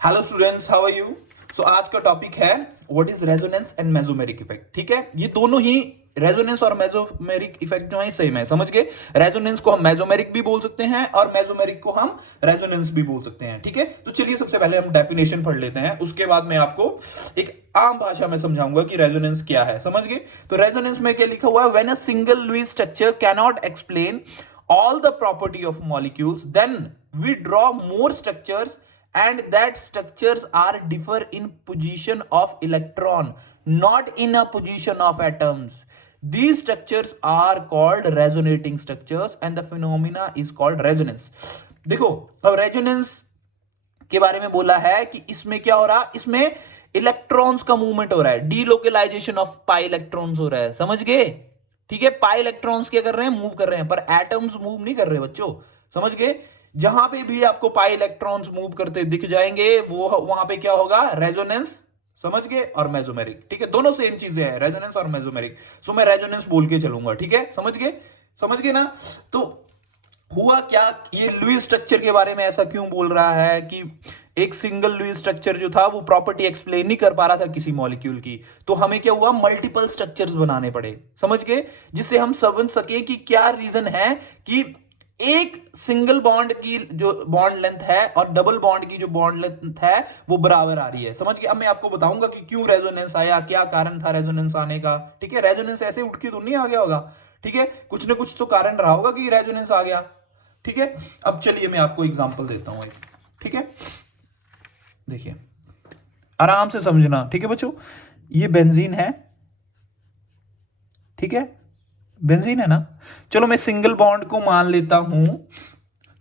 Hello students, how are you. So आज का topic है what is resonance and mesomeric effect. ठीक है, ये दोनों ही रेजोनेंस और मेसोमेरिक इफेक्ट जो है सेम है, समझ गए। रेजोनेंस को हम मेसोमेरिक भी बोल सकते हैं और मेसोमेरिक को हम रेजोनेंस भी बोल सकते हैं। ठीक है, तो चलिए सबसे पहले हम डेफिनेशन पढ़ लेते हैं, उसके बाद मैं आपको एक आम भाषा में समझाऊंगा कि रेजोनेंस क्या है, समझ गए। तो रेजोनेंस में क्या लिखा हुआ है, when a single Lewis structure cannot explain all the property of molecules, then we draw more structures and that structures are differ in position of electron, not in a position of atoms. These structures are called resonating structures and the phenomena is called resonance. देखो, अब resonance के बारे में बोला है कि इसमें क्या हो रहा, इसमें इलेक्ट्रॉन्स का मूवमेंट हो रहा है, डीलोकलाइजेशन ऑफ पाई इलेक्ट्रॉन्स हो रहा है, समझ गए। ठीक है, पाई इलेक्ट्रॉन्स क्या कर रहे हैं, मूव कर रहे हैं, पर एटम्स मूव नहीं कर रहे बच्चों, समझ गए। जहां पे भी आपको पाई इलेक्ट्रॉन्स मूव करते दिख जाएंगे वो वहां पे क्या होगा, रेजोनेंस, समझ गए, और मेसोमेरिक। ठीक है, दोनों सेम चीजें हैं, रेजोनेंस और मेसोमेरिक। सो मैं रेजोनेंस बोल के चलूंगा, ठीक है, समझ गए, समझ गए ना। तो हुआ क्या, ये लुईस स्ट्रक्चर के बारे में ऐसा क्यों बोल रहा है कि एक सिंगल लुईस स्ट्रक्चर जो था वो प्रॉपर्टी एक्सप्लेन नहीं कर पा रहा था किसी मॉलिक्यूल की, तो हमें क्या हुआ, मल्टीपल स्ट्रक्चर्स बनाने पड़े, समझ गए, जिससे हम समझ सके कि क्या रीजन है कि एक सिंगल बॉन्ड की जो बॉन्ड लेंथ है और डबल बॉन्ड की जो बॉन्ड लेंथ है वो बराबर आ रही है, समझ गए। अब मैं आपको बताऊंगा कि क्यों रेजोनेंस आया, क्या कारण था रेजोनेंस आने का। ठीक है, रेजोनेंस ऐसे उठ के तो नहीं आ गया होगा, ठीक है, कुछ ना कुछ तो कारण रहा होगा कि रेजोनेंस आ गया। ठीक है, अब चलिए मैं आपको एग्जांपल देता हूं एक, ठीक है, देखिए आराम से समझना, ठीक है बच्चों। ये बेंजीन है, ठीक है, बेंजीन है ना। चलो मैं सिंगल बॉन्ड को मान लेता हूं,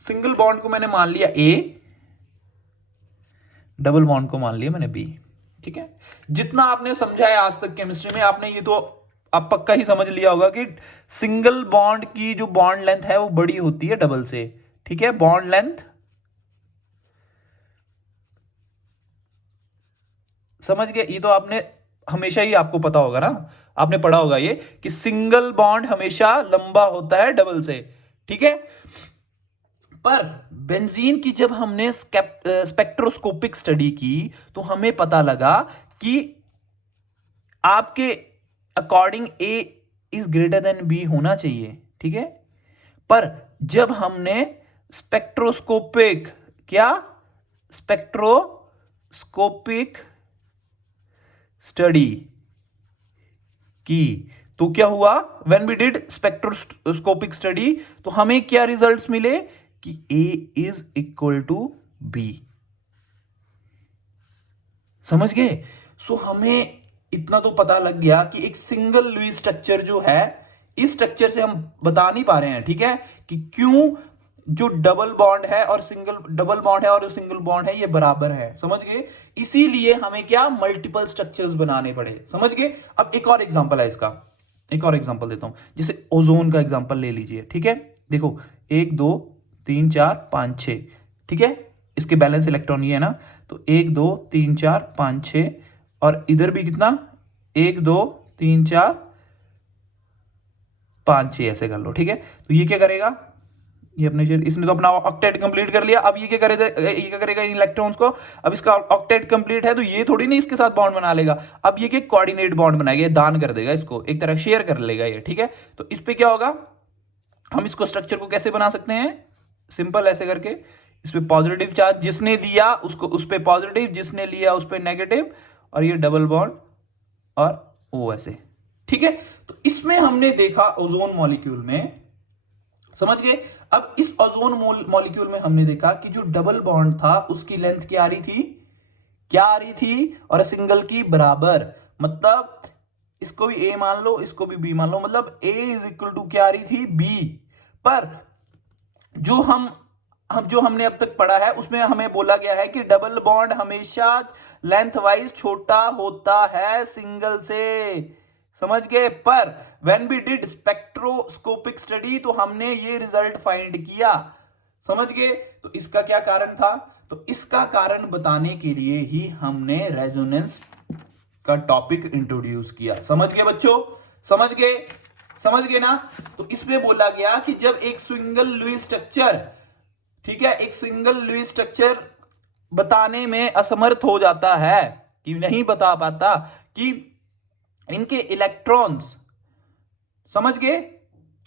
सिंगल बॉन्ड को मैंने मान लिया ए, डबल बॉन्ड को मान लिया मैंने बी। ठीक है, जितना आपने समझा है आज तक केमिस्ट्री में, आपने ये तो अब पक्का ही समझ लिया होगा कि सिंगल बॉन्ड की जो बॉन्ड लेंथ है वो बड़ी होती है डबल से। ठीक है, बॉन्ड लेंथ, समझ गए, ये तो आपने हमेशा ही आपको पता होगा ना, आपने पढ़ा होगा ये कि सिंगल बॉन्ड हमेशा लंबा होता है डबल से। ठीक है, पर बेंजीन की जब हमने स्पेक्ट्रोस्कोपिक स्टडी की तो हमें पता लगा कि आपके according A is greater than B होना चाहिए। ठीक है, पर जब हमने स्पेक्ट्रोस्कोपिक, क्या, स्पेक्ट्रोस्कोपिक स्टडी की तो क्या हुआ, when we did spectroscopic study तो हमें क्या रिजल्ट्स मिले कि A is equal to B, समझ गए। सो हमें इतना तो पता लग गया कि एक सिंगल लुईस स्ट्रक्चर जो है, इस स्ट्रक्चर से हम बता नहीं पा रहे हैं, ठीक है, कि क्यों जो डबल बॉन्ड है और सिंगल डबल बॉन्ड है और जो सिंगल बॉन्ड है ये बराबर है, समझ गए। इसीलिए हमें क्या, मल्टीपल स्ट्रक्चर्स बनाने पड़े, समझ गए। अब एक और एग्जांपल है इसका, एक और एग्जांपल देता हूं, जैसे ओजोन का एग्जांपल ले लीजिए। ठीक है, देखो 1 2 3 4 5 6, ठीक है, इसके बैलेंस इलेक्ट्रॉन ये है ना, तो 1 2 3 4 5 6, और इधर भी कितना, 1 2 3 4 5 6, ऐसे कर लो। ठीक है, तो ये क्या करेगा, ये अपने इसने तो अपना ऑक्टेट कंप्लीट कर लिया, अब ये क्या करेगा, ये क्या करेगा इन इलेक्ट्रॉन्स को, अब इसका ऑक्टेट कंप्लीट है तो ये थोड़ी नहीं इसके साथ बॉन्ड बना लेगा, अब ये क्या कोऑर्डिनेट बॉन्ड बनाएगा, ये दान कर देगा इसको, एक तरह शेयर कर लेगा ये। ठीक है, तो इस पे क्या होगा, हम इसको स्ट्रक्चर को कैसे बना सकते हैं, सिंपल ऐसे करके, इस पे पॉजिटिव चार्ज जिसने दिया उसको उस पे पॉजिटिव, जिसने लिया उस पे नेगेटिव, और ये डबल बॉन्ड और ओ ऐसे। ठीक है, तो इसमें हमने देखा ओजोन मॉलिक्यूल में, समझ गए। अब इस ओजोन मॉलिक्यूल में हमने देखा कि जो डबल बॉन्ड था उसकी लेंथ क्या आ रही थी, क्या आ रही थी, और सिंगल की बराबर, मतलब इसको भी ए मान लो इसको भी बी मान लो, मतलब ए इज इक्वल टू क्या आ रही थी, बी। पर जो हम जो हमने अब तक पढ़ा है उसमें हमें बोला गया है कि डबल बॉन्ड हमेशा लेंथ वाइज छोटा होता है सिंगल से, समझ गए। पर when we did spectroscopic study तो हमने ये रिजल्ट फाइंड किया, समझ गए। तो इसका क्या कारण था, तो इसका कारण बताने के लिए ही हमने रेजोनेंस का टॉपिक इंट्रोड्यूस किया, समझ गए बच्चों, समझ गए, समझ गए ना। तो इसमें बोला गया कि जब एक सिंगल लुईस स्ट्रक्चर, ठीक है, एक सिंगल लुईस स्ट्रक्चर बताने में असमर्थ हो जाता है, कि नहीं बता पाता कि इनके इलेक्ट्रॉन्स, समझ गए,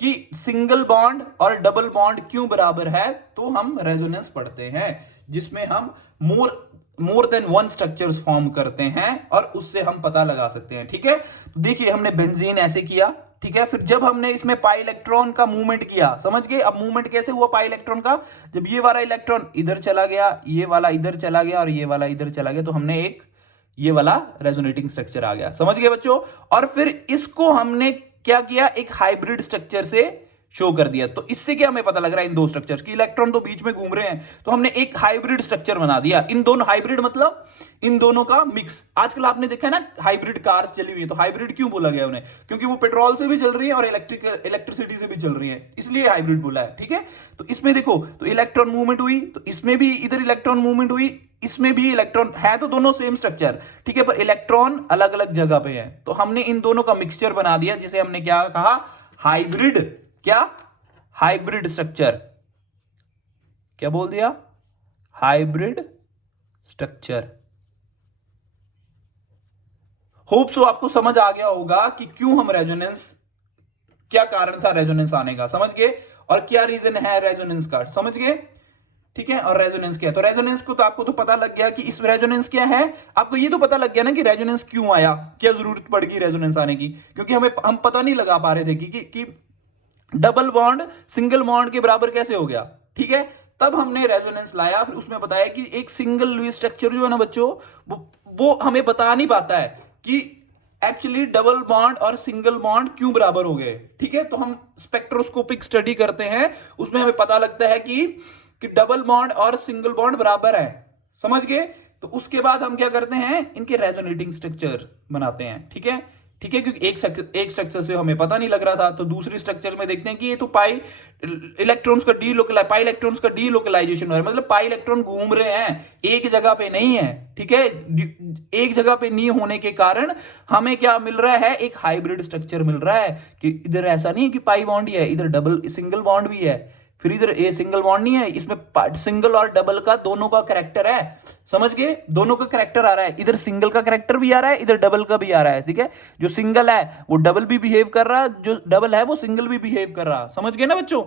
कि सिंगल बॉन्ड और डबल बॉन्ड क्यों बराबर है, तो हम रेजोनेंस पढ़ते हैं, जिसमें हम more than one structures form करते हैं और उससे हम पता लगा सकते हैं। ठीक है, तो देखिए हमने बेंजीन ऐसे किया, ठीक है, फिर जब हमने इसमें पाई इलेक्ट्रॉन का मूवमेंट किया, समझ गए, अब मूवमेंट कैसे हुआ पाई इलेक्ट्रॉन का, जब ये वाला इलेक्ट्रॉन इधर चला गया, ये वाला इधर चला गया और ये वाला इधर चला गया, तो हमने एक ये वाला रेजोनेटिंग स्ट्रक्चर आ गया, समझ गए बच्चों। और फिर इसको हमने क्या किया, एक हाइब्रिड स्ट्रक्चर से शो कर दिया। तो इससे क्या हमें पता लग रहा है, इन दो स्ट्रक्चर्स की इलेक्ट्रॉन तो बीच में घूम रहे हैं, तो हमने एक हाइब्रिड स्ट्रक्चर बना दिया। इन दोनों हाइब्रिड मतलब इन दोनों का मिक्स। आजकल आपने देखा है ना हाइब्रिड कार्स चली हुई है, तो हाइब्रिड क्यों बोला गया उन्हें, क्योंकि वो पेट्रोल से भी चल रही है और इलेक्ट्रिसिटी से भी चल रही है, इसलिए हाइब्रिड बोला है। ठीक है, तो इसमें देखो, तो इलेक्ट्रॉन मूवमेंट हुई, तो इसमें भी इधर इलेक्ट्रॉन मूवमेंट हुई, इसमें भी इलेक्ट्रॉन है, तो दोनों सेम स्ट्रक्चर, ठीक है, पर इलेक्ट्रॉन अलग अलग जगह पे है। तो हमने इन दोनों का मिक्सचर बना दिया, जिसे हमने क्या कहा, हाइब्रिड, क्या, हाइब्रिड स्ट्रक्चर, क्या बोल दिया, हाइब्रिड स्ट्रक्चर। होप सो आपको समझ आ गया होगा कि क्यों हम रेजोनेंस, क्या कारण था रेजोनेंस आने का, समझ गए, और क्या रीजन है रेजोनेंस का, समझ गए। ठीक है, और रेजोनेंस क्या है, तो रेजोनेंस को तो आपको तो पता लग गया कि इस रेजोनेंस क्या है, आपको ये तो पता लग गया ना कि रेजोनेंस क्यों आया, क्या जरूरत पड़ गई रेजोनेंस आने की, क्योंकि हम पता नहीं लगा पा रहे थे कि डबल बॉन्ड सिंगल बॉन्ड के बराबर कैसे हो गया। ठीक है, तब हमने रेजोनेंस लाया, फिर उसमें बताया कि एक सिंगल लुईस स्ट्रक्चर जो है ना बच्चों, वो हमें बता नहीं पाता है कि एक्चुअली डबल बॉन्ड और सिंगल बॉन्ड क्यों बराबर हो गए। ठीक है, तो हम स्पेक्ट्रोस्कोपिक स्टडी करते हैं, उसमें हमें पता लगता है कि डबल बॉन्ड और सिंगल बॉन्ड बराबर है, समझ गए। तो उसके बाद हम क्या करते हैं, इनके रेजोनेटिंग स्ट्रक्चर बनाते हैं। ठीक है, ठीक है, क्योंकि एक स्ट्रक्चर से हमें पता नहीं लग रहा था, तो दूसरी स्ट्रक्चर में देखते हैं कि ये तो पाई इलेक्ट्रॉन्स का पाई इलेक्ट्रॉन्स का डीलोकलाइजेशन हो रहा है, मतलब पाई इलेक्ट्रॉन घूम रहे हैं, एक जगह पे नहीं है। ठीक है, एक जगह पे नहीं होने के कारण हमें क्या मिल रहा है, एक हाइब्रिड स्ट्रक्चर मिल रहा है, कि इधर ऐसा नहीं है कि पाई बॉन्ड ही है, इधर डबल सिंगल बॉन्ड भी है, फिर इधर ए सिंगल बॉन्ड नहीं है, इसमें सिंगल और डबल का दोनों का कैरेक्टर है, समझ गए, दोनों का कैरेक्टर आ रहा है, इधर सिंगल का कैरेक्टर भी आ रहा है, इधर डबल का भी आ रहा है। ठीक है, जो सिंगल है वो डबल भी बिहेव कर रहा है, जो डबल है वो सिंगल भी बिहेव कर रहा है, समझ गए ना बच्चों,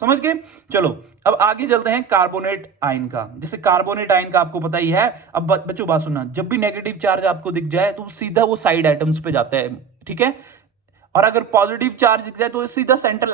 समझ गए। चलो अब आगे चलते हैं कार्बोनेट आयन का। जैसे कार्बोनेट आयन का आपको पता ही है। अब बच्चों बात सुनना, जब भी नेगेटिव चार्ज आपको दिख जाए तो सीधा वो साइड एटम्स पे जाता है, ठीक है, और अगर पॉजिटिव चार्ज दिख जाए तो सीधा सेंट्रल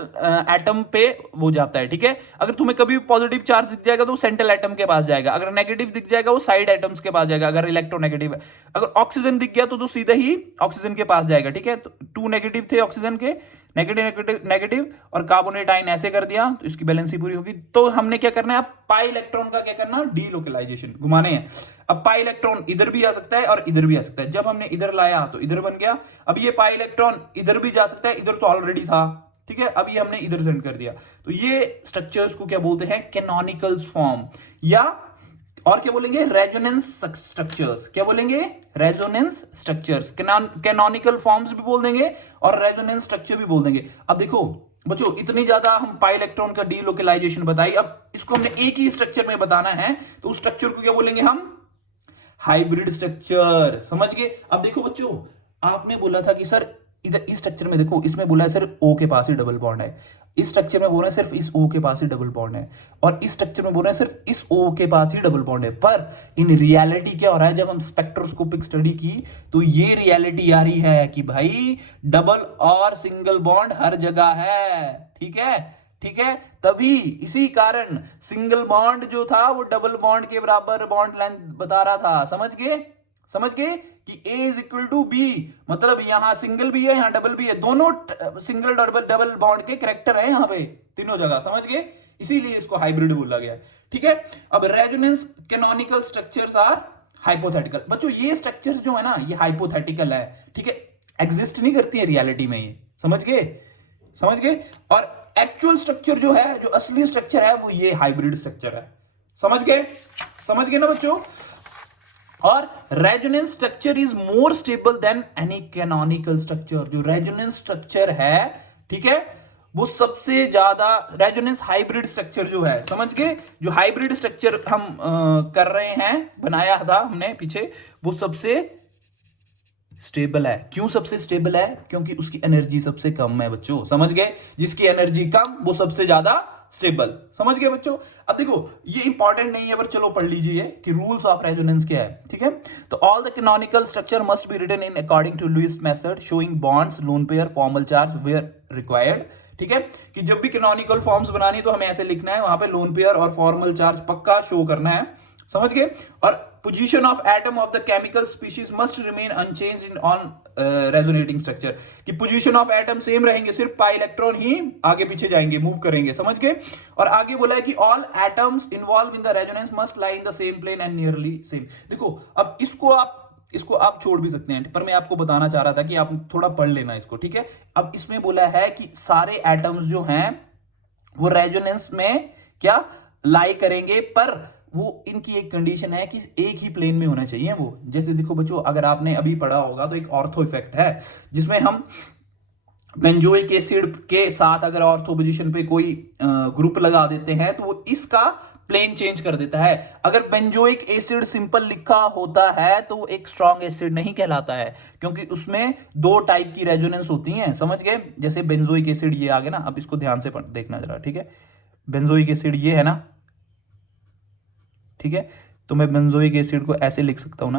एटम पे वो जाता है। ठीक है, अगर तुम्हें कभी पॉजिटिव चार्ज दिख जाएगा तो सेंट्रल एटम के पास जाएगा, अगर नेगेटिव दिख जाएगा वो साइड एटम्स के पास जाएगा, अगर इलेक्ट्रोनेगेटिव है। अगर ऑक्सीजन दिख गया तो सीधा ही ऑक्सीजन के पास जाएगा। ठीक है, तो 2 नेगेटिव थे ऑक्सीजन के, नेगेटिव नेगेटिव नेगेटिव, और कार्बोनेट आयन ऐसे कर दिया तो इसकी बैलेंस ही पूरी होगी। तो हमने क्या करना है, अब पाई इलेक्ट्रॉन का क्या करना, डीलोकलाइजेशन घुमाने हैं। अब पाई इलेक्ट्रॉन इधर भी आ सकता है और इधर भी आ सकता है, जब हमने इधर लाया तो इधर बन गया। अब ये पाई इलेक्ट्रॉन इधर भी जा सकता है, इधर तो ऑलरेडी था। ठीक है, अब ये हमने इधर सेंड कर दिया। तो ये स्ट्रक्चर्स को क्या बोलते हैं, कैनोनिकल फॉर्म, या और क्या बोलेंगे, रेजोनेंस स्ट्रक्चर्स। क्या बोलेंगे, रेजोनेंस स्ट्रक्चर्स, कैनोनिकल फॉर्म्स भी बोल देंगे और रेजोनेंस स्ट्रक्चर भी बोल देंगे। अब देखो बच्चों, इतनी ज्यादा हम पाई इलेक्ट्रॉन का डीलोकलाइजेशन बताई, अब इसको हमने एक ही स्ट्रक्चर में बताना है, तो उस स्ट्रक्चर को क्या बोलेंगे हम, हाइब्रिड स्ट्रक्चर, समझ गए। अब देखो बच्चों, आपने बोला था कि सर इधर इस स्ट्रक्चर में देखो, इसमें बोला है सर ओ के पास ही डबल बॉन्ड है, इस स्ट्रक्चर में बोल रहे हैं सिर्फ इस ओ के पास ही डबल बॉन्ड है, और इस स्ट्रक्चर में बोल रहे हैं सिर्फ इस ओ के पास ही डबल बॉन्ड है। पर इन रियलिटी क्या हो रहा है, जब हम स्पेक्ट्रोस्कोपिक स्टडी की तो ये रियलिटी आ रही है कि भाई डबल और सिंगल बॉन्ड हर जगह है। ठीक है, ठीक है, तभी इसी कारण सिंगल बॉन्ड जो था वो डबल बॉन्ड के बराबर बॉन्ड लेंथ बता रहा था, समझ गए, समझ गए कि A is equal to B, मतलब यहां सिंगल भी है यहां डबल भी है, दोनों सिंगल डबल डबल बॉन्ड के कैरेक्टर है यहां पे तीनों जगह, समझ गए, इसीलिए इसको हाइब्रिड बोला गया। ठीक है, अब resonance canonical structures are hypothetical. बच्चों ये स्ट्रक्चर्स जो है ना ये हाइपोथेटिकल है, ठीक है, एग्जिस्ट नहीं करती है रियलिटी में, ये समझ गए, समझ गए। और एक्चुअल स्ट्रक्चर जो है, जो असली स्ट्रक्चर है वो ये हाइब्रिड स्ट्रक्चर है, समझ गए, समझ गए ना बच्चों। और resonance structure is more stable then any canonical structure. जो रेजोनेंस स्ट्रक्चर है, ठीक है, वो सबसे ज्यादा रेजोनेंस हाइब्रिड स्ट्रक्चर जो है, समझ गए, जो हाइब्रिड स्ट्रक्चर हम कर रहे हैं, बनाया था हमने पीछे, वो सबसे स्टेबल है। क्यों सबसे स्टेबल है? क्योंकि उसकी एनर्जी सबसे कम है बच्चों, समझ गए, जिसकी एनर्जी कम वो सबसे ज्यादा स्टेबल, समझ गए बच्चों। अब देखो ये इंपॉर्टेंट नहीं है पर चलो पढ़ लीजिए कि रूल्स ऑफ रेजोनेंस क्या है, ठीक है। तो all the canonical structure must be written in according to Lewis method showing bonds lone pair formal charge where required, ठीक है, कि जब भी कैनोनिकल फॉर्म्स बनानी तो हमें ऐसे लिखना है, वहां पे लोन पेयर और फॉर्मल चार्ज पक्का शो करना है, समझ गए। और position of atom of the chemical species must remain unchanged in on resonating structure, कि पोजीशन ऑफ एटम सेम रहेंगे, सिर्फ पाई इलेक्ट्रॉन ही आगे पीछे जाएंगे, मूव करेंगे, समझ गए। और आगे बोला है कि all atoms involve in the resonance must lie in the same plane and nearly same. देखो अब इसको आप छोड़ भी सकते हैं, पर मैं आपको बताना चाह रहा था कि आप थोड़ा पढ़ लेना इसको, ठीक है। अब इसमें बोला है कि सारे एटम्स जो हैं वो रेजोनेंस में क्या लाई करेंगे, पर वो इनकी एक कंडीशन है कि एक ही प्लेन में होना चाहिए वो। जैसे देखो बच्चों, अगर आपने अभी पढ़ा होगा तो एक ऑर्थो इफेक्ट है, जिसमें हम बेंजोइक एसिड के साथ अगर ऑर्थो पोजीशन पे कोई ग्रुप लगा देते हैं तो वो इसका प्लेन चेंज कर देता है। अगर बेंजोइक एसिड सिंपल लिखा होता है तो वो एक स्ट्रॉन्ग एसिड नहीं कहलाता है, क्योंकि उसमें दो टाइप की रेजोनेंस होती हैं, समझ गए। जैसे बेंजोइक एसिड ये आ गया ना, अब इसको ध्यान से देखना जरा, ठीक है। बेंजोइक एसिड ये है ना, ठीक है, तो मैं बेंजोइक एसिड को ऐसे लिख सकता हूं ना,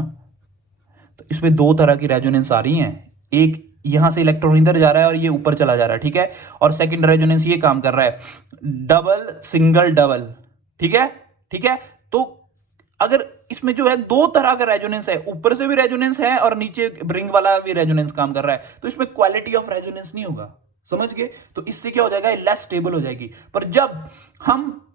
तो इसमें दो तरह की रेजोनेंस आ रही हैं, एक यहां से इलेक्ट्रॉन इधर जा रहा है और ये ऊपर चला जा रहा है, ठीक है, और सेकंड रेजोनेंस ये काम कर रहा है, डबल सिंगल डबल, ठीक है, ठीक है। तो अगर इसमें जो है दो तरह का रेजोनेंस है, ऊपर से भी रेजोनेंस है और नीचे रिंग वाला भी रेजोनेंस काम कर रहा है, तो इसमें क्वालिटी ऑफ रेजोनेंस नहीं होगा, समझ गए। तो इससे क्या हो जाएगा, लेस स्टेबल हो जाएगी। पर जब हम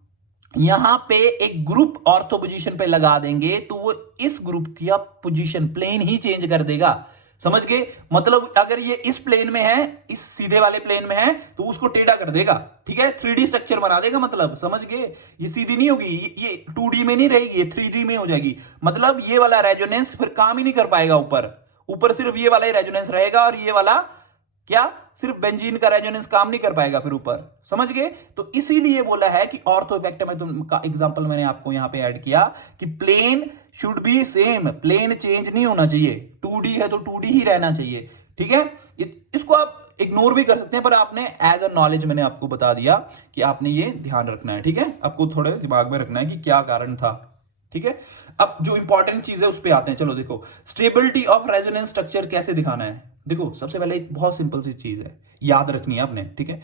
यहां पे एक ग्रुप ऑर्थो पोजीशन पे लगा देंगे तो वो इस ग्रुप की पोजीशन प्लेन ही चेंज कर देगा, समझ गए। मतलब अगर ये इस प्लेन में है, इस सीधे वाले प्लेन में है, तो उसको टेढ़ा कर देगा, ठीक है, 3D स्ट्रक्चर बना देगा, मतलब समझ गए। ये सीधी नहीं होगी, ये 2D में नहीं रहेगी, ये 3D में हो जाएगी। मतलब ये वाला रेजोनेंस फिर काम ही नहीं कर पाएगा, ऊपर सिर्फ ये वाला ही रेजोनेंस रहेगा और ये वाला क्या सिर्फ बेंजीन का रेजोनेंस काम नहीं कर पाएगा फिर ऊपर, समझ गए। तो इसीलिए बोला है कि ऑर्थो इफेक्ट में का एग्जांपल मैंने आपको यहां पे ऐड किया कि plane should be same, plane change नहीं होना चाहिए, 2D है तो 2D ही रहना चाहिए, ठीक है। इसको आप इग्नोर भी कर सकते हैं, पर आपने एज अ नॉलेज मैंने आपको बता दिया कि आपने ये ध्यान रखना है, ठीक है, आपको थोड़े दिमाग में रखना है कि क्या कारण था, ठीक है। अब जो इंपॉर्टेंट चीज है उस पर आते हैं, चलो देखो स्टेबिलिटी ऑफ रेजोनेंस स्ट्रक्चर कैसे दिखाना है। देखो सबसे पहले एक बहुत सिंपल सी चीज है, याद रखनी है आपने, ठीक है।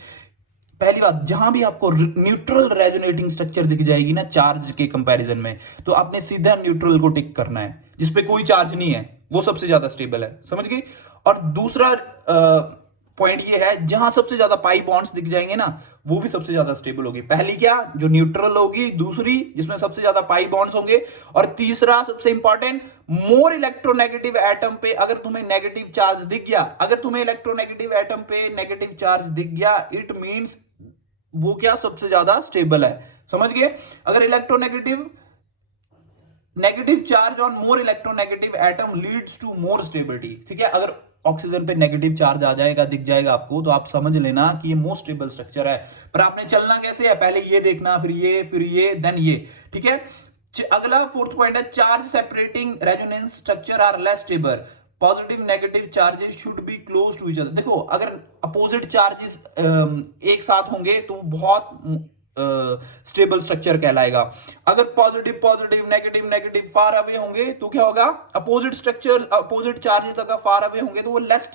पहली बात, जहां भी आपको न्यूट्रल रेजोनेटिंग स्ट्रक्चर दिख जाएगी ना चार्ज के कंपैरिजन में, तो आपने सीधा न्यूट्रल को टिक करना है, जिसपे कोई चार्ज नहीं है, वो सबसे ज्यादा स्टेबल है, समझ गई। और दूसरा पॉइंट ये है, जहां सबसे ज्यादा पाई बॉन्ड्स दिख जाएंगे ना, वो भी सबसे ज्यादा स्टेबल होगी। पहली क्या, जो न्यूट्रल होगी, दूसरी जिसमें सबसे ज्यादा पाई बॉन्ड्स होंगे, और तीसरा सबसे इंपॉर्टेंट, मोर इलेक्ट्रोनेगेटिव एटम पे अगर तुम्हें नेगेटिव चार्ज दिख गया, अगर तुम्हें इलेक्ट्रोनेगेटिव एटम पे नेगेटिव चार्ज दिख गया, इट मींस वो क्या सबसे ज्यादा स्टेबल है, समझ गए। अगर negative charge on more electronegative atom leads to more stability, ठीक है। अगर ऑक्सीजन पे नेगेटिव चार्ज आ जाएगा, दिख जाएगा आपको, तो आप समझ लेना कि ये मोस्ट स्टेबल स्ट्रक्चर है। पर आपने चलना कैसे है, पहले ये देखना, फिर ये देन ये, ठीक है। अगला फोर्थ पॉइंट है, charge separating resonance structure are less stable, positive negative charges should be close to each other. देखो अगर अपोजिट चार्जेस एक साथ होंगे तो बहुत स्टेबल स्ट्रक्चर कहलाएगा। अगर positive positive negative negative far away होंगे तो क्या होगा, अपोजिट स्ट्रक्चर अपोजिट चार्जेस अगर फार अवे होंगे तो वो लेस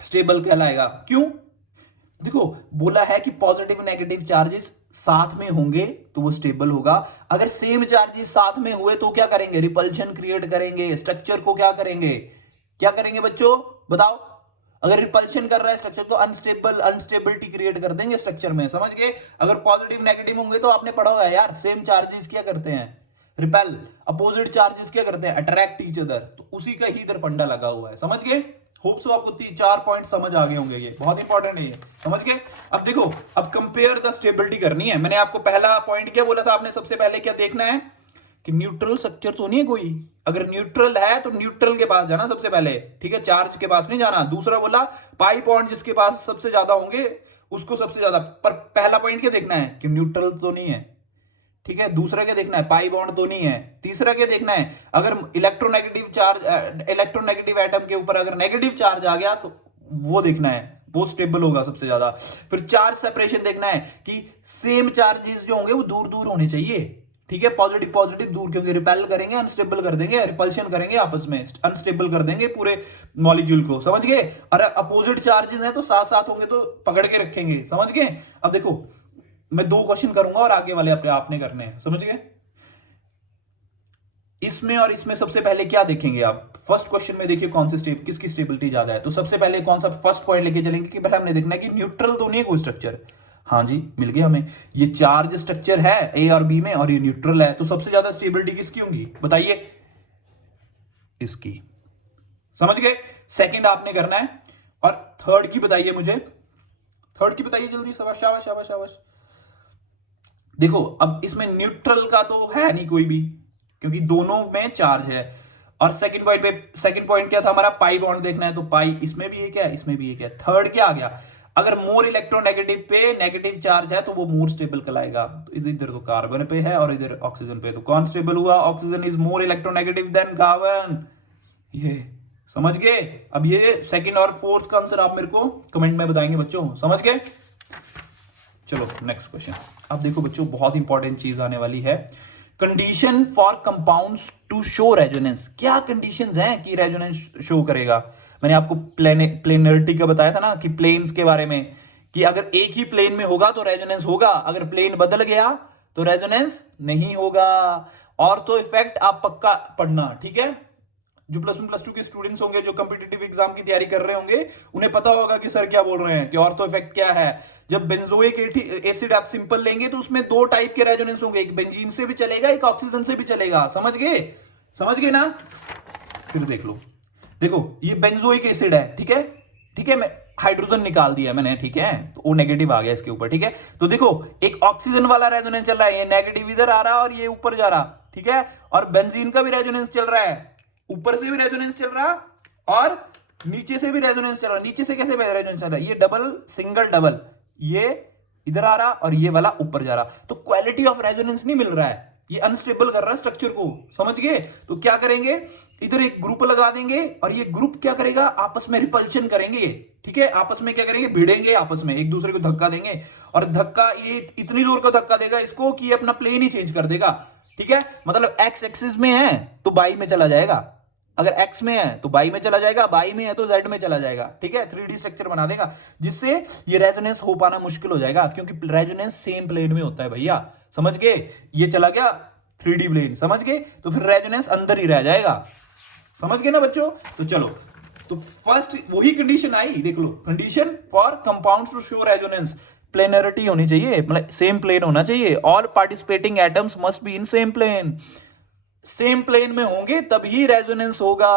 स्टेबल कहलाएगा। क्यों, देखो बोला है कि पॉजिटिव नेगेटिव चार्जेस साथ में होंगे तो वो स्टेबल होगा। अगर सेम चार्जेस साथ में हुए तो क्या करेंगे, रिपल्शन क्रिएट करेंगे, स्ट्रक्चर को क्या करेंगे बच्चों बताओ। अगर रिपल्शन कर रहा है स्ट्रक्चर तो अनस्टेबिलिटी क्रिएट कर देंगे स्ट्रक्चर में, समझ गए। अगर पॉजिटिव नेगेटिव होंगे तो आपने पढ़ा होगा यार, सेम चार्जेस क्या करते हैं, रिपेल, अपोजिट चार्जेस क्या करते हैं, अट्रैक्ट ईच अदर। तो उसी का ही इधर फंडा लगा हुआ है, समझ गए। होप सो आपको 4 पॉइंट समझ आ गए होंगे, ये बहुत इंपॉर्टेंट है ये, समझ गए। अब देखो, अब कंपेयर द स्टेबिलिटी करनी है। मैंने आपको पहला पॉइंट क्या बोला था, आपने सबसे पहले क्या देखना है कि न्यूट्रल स्ट्रक्चर तो नहीं है कोई। अगर न्यूट्रल है तो न्यूट्रल के पास जाना सबसे पहले, ठीक है, चार्ज के पास नहीं जाना। दूसरा बोला पाई बॉन्ड जिसके पास सबसे ज्यादा होंगे उसको सबसे ज्यादा, पर पहला पॉइंट क्या देखना है कि न्यूट्रल तो नहीं है, ठीक है। दूसरा क्या देखना है, पाई बॉन्ड तो नहीं है। तीसरा क्या देखना है, अगर इलेक्ट्रोनेगेटिव चार्ज, इलेक्ट्रोनेगेटिव एटम के ऊपर अगर नेगेटिव चार्ज आ गया तो वो देखना है, वो स्टेबल होगा सबसे ज्यादा। फिर चार्ज सेपरेशन देखना है कि सेम चार्जेस जो होंगे वो दूर दूर होने चाहिए, ठीक है। पॉजिटिव पॉजिटिव दूर, क्योंकि रिपेल करेंगे, अनस्टेबल कर देंगे, रिपल्शन करेंगे आपस में, अनस्टेबल कर देंगे पूरे मॉलिक्यूल को, समझ गए। और अपोजिट चार्जेस हैं तो साथ साथ होंगे तो पकड़ के रखेंगे, समझ गए। अब देखो मैं 2 क्वेश्चन करूंगा और आगे वाले अपने आपने करने हैं, समझ गए। इसमें और इसमें सबसे पहले क्या देखेंगे आप, फर्स्ट क्वेश्चन में देखिए कौन सी किसकी स्टेबिलिटी ज्यादा है। तो सबसे पहले कौन सा फर्स्ट पॉइंट लेके चलेंगे कि पहले हमने देखना है कि न्यूट्रल तो नहीं है कोई स्ट्रक्चर। हाँ जी मिल गया हमें, ये चार्ज स्ट्रक्चर है ए और बी में और ये न्यूट्रल है, तो सबसे ज्यादा स्टेबिलिटी किसकी होगी बताइए, इसकी, समझ गए। सेकंड आपने करना है और थर्ड की बताइए मुझे, थर्ड की बताइए जल्दी, शाबाश शाबाश शाबाश शाबाश। देखो अब इसमें न्यूट्रल का तो है नहीं कोई भी, क्योंकि दोनों में चार्ज है। और सेकंड पॉइंट पे, सेकंड पॉइंट क्या था हमारा, पाई बॉन्ड देखना है, तो पाई इसमें भी एक है इसमें भी एक है। थर्ड क्या आ गया, अगर मोर इलेक्ट्रोनेगेटिव पे नेगेटिव चार्ज है तो वो मोर स्टेबल कहलाएगा। तो इधर तो कार्बन पे है और इधर ऑक्सीजन पे, तो कौन स्टेबल हुआ, oxygen is more electronegative than carbon, ये समझ गए। अब ये सेकंड और फोर्थ का आंसर आप मेरे को कमेंट में बताएंगे बच्चों, समझ गए। चलो नेक्स्ट क्वेश्चन। अब देखो बच्चों बहुत इंपॉर्टेंट चीज आने वाली है, condition for compounds to show resonance. क्या कंडीशंस हैं कि रेजोनेंस शो करेगा। मैंने आपको प्लेनरिटी का बताया था ना, कि प्लेन्स के बारे में, कि अगर एक ही प्लेन में होगा तो रेजोनेंस होगा, अगर प्लेन बदल गया तो रेजोनेंस नहीं होगा। ऑर्थो इफेक्ट आप पक्का पढ़ना, ठीक है। जो प्लस 1 प्लस 2 के स्टूडेंट्स होंगे जो कॉम्पिटिटिव एग्जाम की तैयारी कर रहे होंगे उन्हें पता होगा कि सर क्या बोल रहे हैं, कि ऑर्थो इफेक्ट क्या है। जब बेंजोइक एसिड आप सिंपल लेंगे तो उसमें 2 टाइप के रेजोनेंस होंगे, एक बेंजीन से भी चलेगा एक ऑक्सीजन से भी चलेगा, समझ गए, समझ गए ना। फिर देख लो, देखो ये बेंजोइक एसिड है, ठीक है, ठीक है, मैं हाइड्रोजन निकाल दिया मैंने, ठीक है, तो वो नेगेटिव आ गया इसके ऊपर, ठीक है। तो देखो एक ऑक्सीजन वाला रेजोनेंस चल रहा है, ये नेगेटिव इधर आ रहा है और ये ऊपर जा रहा, ठीक है। और बेंजीन का भी रेजोनेंस चल रहा है, ऊपर से भी रेजोनेंस चल रहा और नीचे से भी रेजोनेंस चल रहा। नीचे से कैसे रेजोनेंस चल रहा है, ये डबल सिंगल डबल, ये इधर आ रहा और ये वाला ऊपर जा रहा, तो क्वालिटी ऑफ रेजोनेंस नहीं मिल रहा है, ये अनस्टेबल कर रहा है स्ट्रक्चर को, समझ गए। तो क्या करेंगे, इधर एक ग्रुप लगा देंगे और ये ग्रुप क्या करेगा, आपस में रिपल्शन करेंगे, ठीक है, आपस में क्या करेंगे, भिड़ेंगे, आपस में एक दूसरे को धक्का देंगे। और धक्का ये इतनी जोर का धक्का देगा इसको कि ये अपना प्लेन ही चेंज कर देगा, ठीक है। मतलब एक्स एक्सिस में है तो बाई में चला जाएगा, अगर एक्स में है तो बाई में चला जाएगा, बाई में है तो जेड में चला जाएगा, ठीक है। 3D स्ट्रक्चर बना देगा जिससे ये रेजोनेंस हो पाना मुश्किल हो जाएगा, क्योंकि रेजोनेंस सेम प्लेन में होता है भैया, समझ गए। ये चला गया 3D प्लेन, समझ गए, तो फिर रेजोनेंस अंदर ही रह जाएगा, समझ गए ना बच्चों। तो चलो, तो फर्स्ट वही कंडीशन आई, देख लो, condition for compounds to show resonance, planarity होनी चाहिए, मतलब सेम प्लेन होना चाहिए, all participating atoms must be in same plane, same plane में होंगे तभी रेजोनेंस होगा।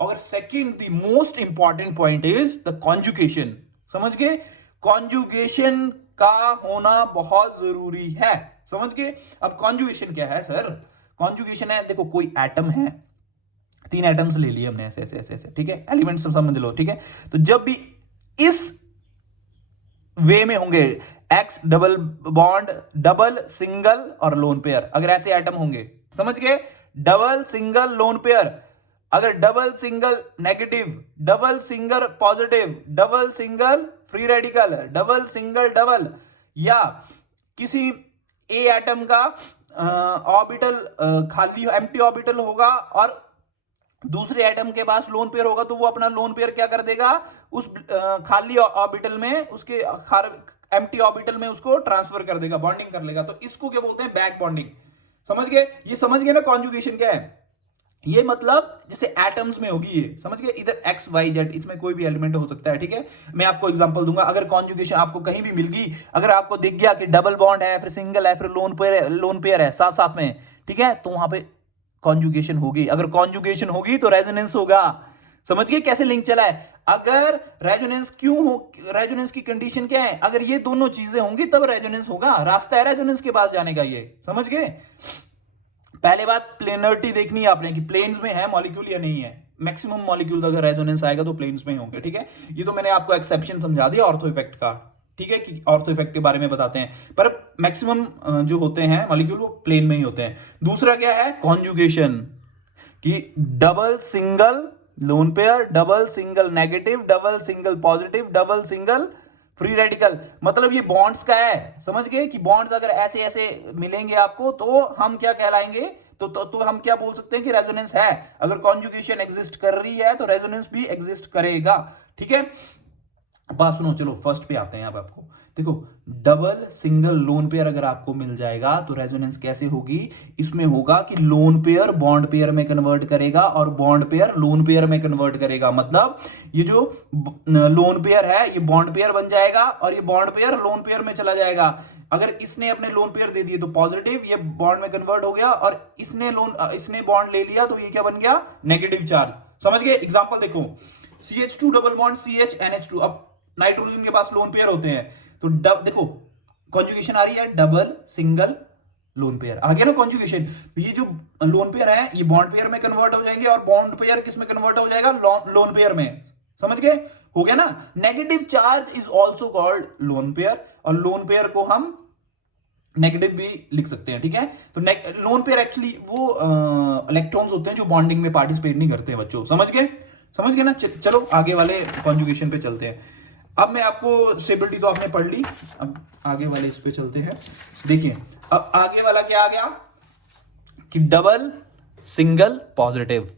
और second the most important point is the conjugation, समझ गए, कॉन्जुगेशन का होना बहुत जरूरी है, समझ गए। अब कॉन्जुगेशन क्या है सर, कॉन्जुगेशन है, देखो कोई एटम है, 3 एटम्स ले लिए हमने ऐसे ऐसे ऐसे ऐसे, ठीक है, एलिमेंट्स समझ लो, ठीक है। तो जब भी इस वे में होंगे, x double bond, double single और लोन पेयर, अगर ऐसे एटम होंगे, समझ गए, डबल सिंगल लोन पेयर, अगर double single negative, double single positive, double single free radical, double single double, या किसी ए एटम का ऑर्बिटल खाली एम्प्टी ऑर्बिटल होगा और दूसरे एटम के पास लोन पेयर होगा, तो वो अपना लोन पेयर क्या कर देगा, उस खाली ऑर्बिटल में, उसके एम्प्टी ऑर्बिटल में उसको ट्रांसफर कर देगा, बॉन्डिंग कर लेगा। तो इसको क्या बोलते हैं, बैक बॉन्डिंग, समझ गए। ये समझ गए ना कॉन्जुगेशन क्या है, ये मतलब जैसे एटम्स में होगी, ये समझ गए, इधर एक्स वाई जेड, इसमें कोई भी एलिमेंट हो सकता है, ठीक है। मैं आपको एग्जांपल दूंगा, अगर कॉन्जुगेशन आपको कहीं भी मिल गई, अगर आपको दिख गया कि डबल बॉन्ड है, फिर सिंगल है, फिर लोन पेयर है साथ साथ में, ठीक है, तो वहां पे कॉन्जुगेशन होगी। अगर कॉन्जुगेशन होगी तो रेजोनेंस होगा, समझ गए कैसे लिंक चला है। अगर रेजोनेंस क्यों हो, रेजोनेंस की कंडीशन क्या है, अगर ये दोनों चीजें होंगी तब रेजोनेंस होगा, रास्ता है रेजोनेंस के पास जाने का, ये समझ गए। पहले बात प्लेनरिटी देखनी है आपने कि प्लेन्स में है मॉलिक्यूल या नहीं है। मैक्सिमम मॉलिक्यूल अगर रेजोनेंस आएगा तो प्लेन्स में ही होंगे, ठीक है। ये तो मैंने आपको एक्सेप्शन समझा दिया ऑर्थो इफेक्ट का, ठीक है, कि ऑर्थो इफेक्ट के बारे में बताते हैं, पर मैक्सिमम जो होते हैं मॉलिक्यूल वो प्लेन में ही होते हैं। दूसरा क्या है, कॉन्जुगेशन, कि double single lone pair, double single negative, double single positive, double single free radical. मतलब ये बॉन्ड्स का है, समझ गए कि बॉन्ड्स अगर ऐसे ऐसे मिलेंगे आपको तो हम क्या कहलाएंगे, तो हम क्या बोल सकते हैं कि रेजोनेंस है। अगर कॉन्जुगेशन एग्जिस्ट कर रही है तो रेजोनेंस भी एग्जिस्ट करेगा, ठीक है। बात सुनो, चलो फर्स्ट पे आते हैं। अब आपको देखो, डबल सिंगल लोन पेयर अगर आपको मिल जाएगा तो रेजोनेंस कैसे होगी, इसमें होगा कि लोन पेयर बॉन्ड पेयर में कन्वर्ट करेगा और बॉन्ड पेयर लोन पेयर में कन्वर्ट करेगा। मतलब ये जो लोन पेयर है ये बॉन्ड पेयर बन जाएगा और ये बॉन्ड पेयर लोन पेयर में चला जाएगा। अगर इसने अपने लोन पेयर दे दिए तो पॉजिटिव, ये बॉन्ड में कन्वर्ट हो गया, और इसने बॉन्ड ले लिया तो ये क्या बन गया, नेगेटिव चार्ज। समझ गए। एग्जांपल देखो, CH2 double bond CH NH2। अब नाइट्रोजन के पास लोन पेयर होते हैं तो देखो कॉन्जुगेशन आ रही है, डबल सिंगल लोन पेयर आ गया ना कॉन्जुगेशन। तो ये जो लोन पेयर है ये बॉन्ड पेयर में कन्वर्ट हो जाएंगे और बॉन्ड पेयर किस में कन्वर्ट हो जाएगा, लोन पेयर में। समझ गए, हो गया ना। Negative charge is also called lone pair, और लोन पेयर को हम नेगेटिव भी लिख सकते हैं, ठीक है। तो लोन पेयर एक्चुअली वो इलेक्ट्रॉन्स होते हैं जो बॉन्डिंग में पार्टिसिपेट नहीं करते हैं बच्चों। समझ गए ना। चलो आगे वाले कॉन्जुगेशन पे चलते हैं। अब मैं आपको स्टेबिलिटी तो आपने पढ़ ली, अब आगे वाले इस पे चलते हैं। देखिए अब आगे वाला क्या आ गया कि डबल सिंगल पॉजिटिव।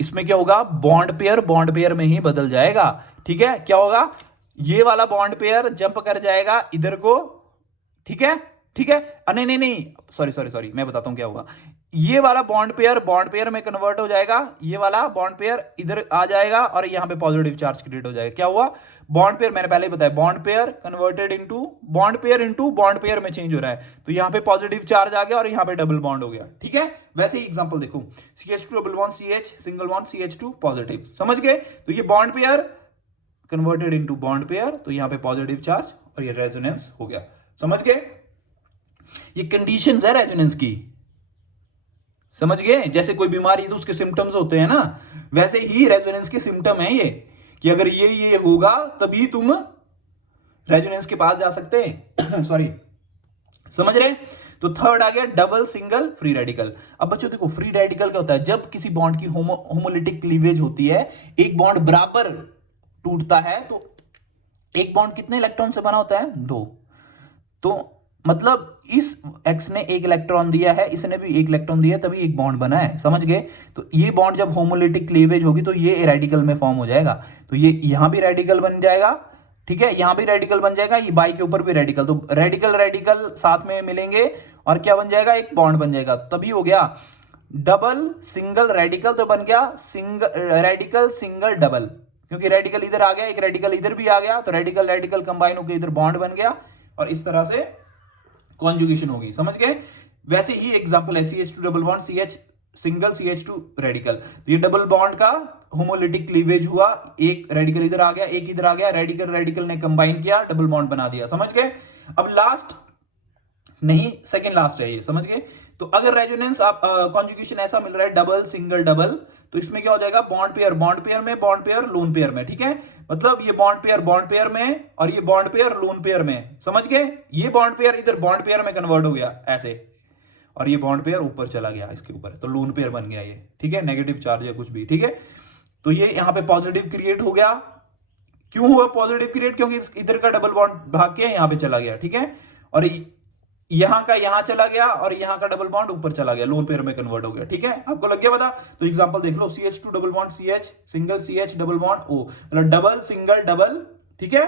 इसमें क्या होगा, बॉन्ड पेयर में ही बदल जाएगा, ठीक है। क्या होगा, ये वाला बॉन्ड पेयर जंप कर जाएगा इधर को, ठीक है। नहीं, सॉरी, मैं बताता हूं क्या होगा। ये वाला बॉन्ड पेयर में कन्वर्ट हो जाएगा, ये वाला बॉन्ड पेयर इधर आ जाएगा और यहां पे पॉजिटिव चार्ज क्रिएट हो जाएगा। क्या हुआ, बॉन्ड पेयर मैंने पहले ही बताया, bond pair converted into bond pair में चेंज हो रहा है, तो यहां पे पॉजिटिव चार्ज आ गया और यहां पे डबल बॉन्ड हो गया, ठीक है। वैसे ही एग्जांपल देखो, CH2 double bond CH single bond CH2 positive. समझ गए। तो ये bond pair converted into bond pair, तो यहां पे पॉजिटिव चार्ज और ये रेजोनेंस हो गया। समझ गए, ये कंडीशंस है रेजोनेंस की। समझ गए, जैसे कोई बीमारी तो उसके सिम्टम्स होते हैं ना, वैसे ही रेजोनेंस के सिम्टम है ये, कि अगर ये होगा तभी तुम रेजोनेंस के पास जा सकते हैं। सॉरी, समझ रहे। तो थर्ड आ गया डबल सिंगल फ्री रेडिकल। अब बच्चों देखो, फ्री रेडिकल क्या होता है, जब किसी बॉन्ड की होमोलिटिक क्लीवेज होती है, एक बॉन्ड बराबर टूटता है, तो एक बॉन्ड कितने इलेक्ट्रॉन से बना होता है, 2। तो मतलब इस एक्स ने एक इलेक्ट्रॉन दिया है, इसने भी एक इलेक्ट्रॉन दिया, तभी एक बॉन्ड बना है। समझ गए। तो ये बॉन्ड जब होमोलिटिक क्लीवेज होगी तो ये रेडिकल में फॉर्म हो जाएगा, तो ये यहां भी रेडिकल बन जाएगा, ठीक है, यहां भी रेडिकल बन जाएगा, ये बाई के ऊपर भी रेडिकल, तो रेडिकल साथ में मिलेंगे और क्या बन जाएगा, एक बॉन्ड बन जाएगा। तभी हो गया डबल सिंगल रेडिकल, तो बन गया रेडिकल सिंगल डबल, क्योंकि रेडिकल इधर आ गया, एक रेडिकल इधर भी आ गया, तो रेडिकल कंबाइन होकर इधर बॉन्ड बन गया और इस तरह से कॉन्जुगेशन होगी। समझ गए। वैसे ही एग्जांपल है CH2 double bond CH single CH2 radical, तो ये डबल बॉन्ड का होमोलिटिक क्लीवेज हुआ, एक रेडिकल इधर आ गया, एक इधर आ गया, रेडिकल ने कंबाइन किया, डबल बॉन्ड बना दिया। समझ गए। अब लास्ट नहीं, सेकंड लास्ट है ये। समझ गए। तो अगर रेजोनेंस आप कॉन्जुगेशन ऐसा मिल रहा है डबल सिंगल डबल, तो इसमें क्या हो जाएगा, बॉन्ड पेयर लोन पेयर में, ठीक है। मतलब ये बॉन्ड पेयर में और ये बॉन्ड पेयर लोन पेयर में। समझ गए। ये बॉन्ड पेयर इधर बॉन्ड पेयर में कन्वर्ट हो गया ऐसे, और ये बॉन्ड पेयर ऊपर चला गया इसके ऊपर, तो लोन पेयर बन गया ये, ठीक है, नेगेटिव चार्ज या कुछ भी, ठीक है। तो ये यहां पे पॉजिटिव क्रिएट हो गया। क्यों हुआ पॉजिटिव क्रिएट, क्योंकि इधर का डबल बॉन्ड भाग के यहां पे चला गया, ठीक है, और यहां का यहां चला गया और यहां का डबल बॉन्ड ऊपर चला गया, लोन पेयर में कन्वर्ट हो गया, ठीक है। आपको लग गया पता। तो एग्जांपल देख लो, CH2 double bond CH single CH double bond O, मतलब डबल सिंगल डबल, ठीक है,